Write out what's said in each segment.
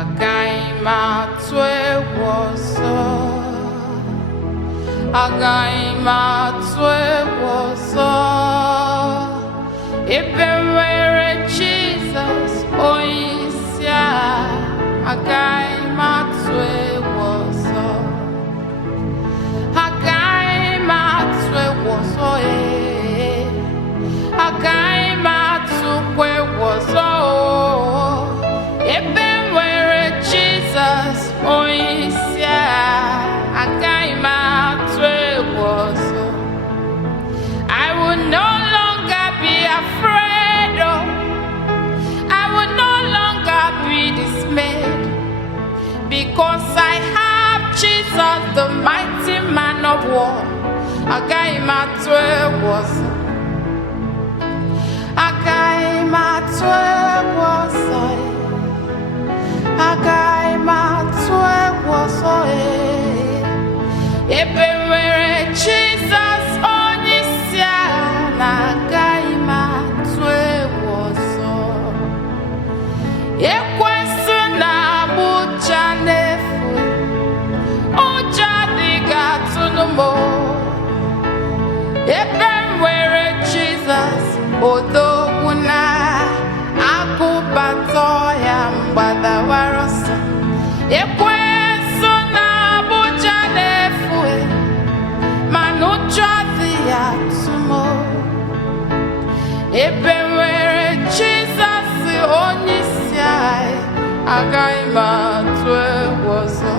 Agaghim atụ egwu ọzọ. Agaghim atụ egwu ọzọ. Ebe nwere Jizọs onye isi agha. Agaghim atụ egwu ọzọ. Agaghim atụ egwu ọzọ. Agaghim atụkwa egwu ọzọ. Ebe nwere Jizọs onye isi agha. Agaghim atụ egwu ọzọ. I will no longer be afraid. I will no longer be dismayed, because I have Jesus, the mighty man of war. Agaghim atụ egwu ọzọ. Agaghim atụ egwu ọzọ. Agaghim atụ egwu ọzọ. Ebe nwere Jizọs onye isi agha, na agaghim atụ egwu ọzọ. Ekwensu na-agba ụja n'efu, ụjọ adịghị atụ m. Ebe nwere Jizọs odogwu na agụbata ọhịa mgbadawara ọsọ. Ekwensu na-agba ụja n'efu, mana ụjọ adịghị atụ m. Ebe nwere Jizọs onye isi agha, agaghim atụ egwu ọzọ.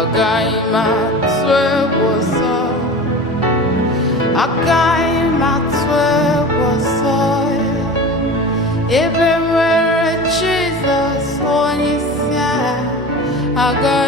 Agaghim atụ egwu ọzọ. Agaghim atụ egwu ọzọ. Ebe nwere Jizọs onye isi agha.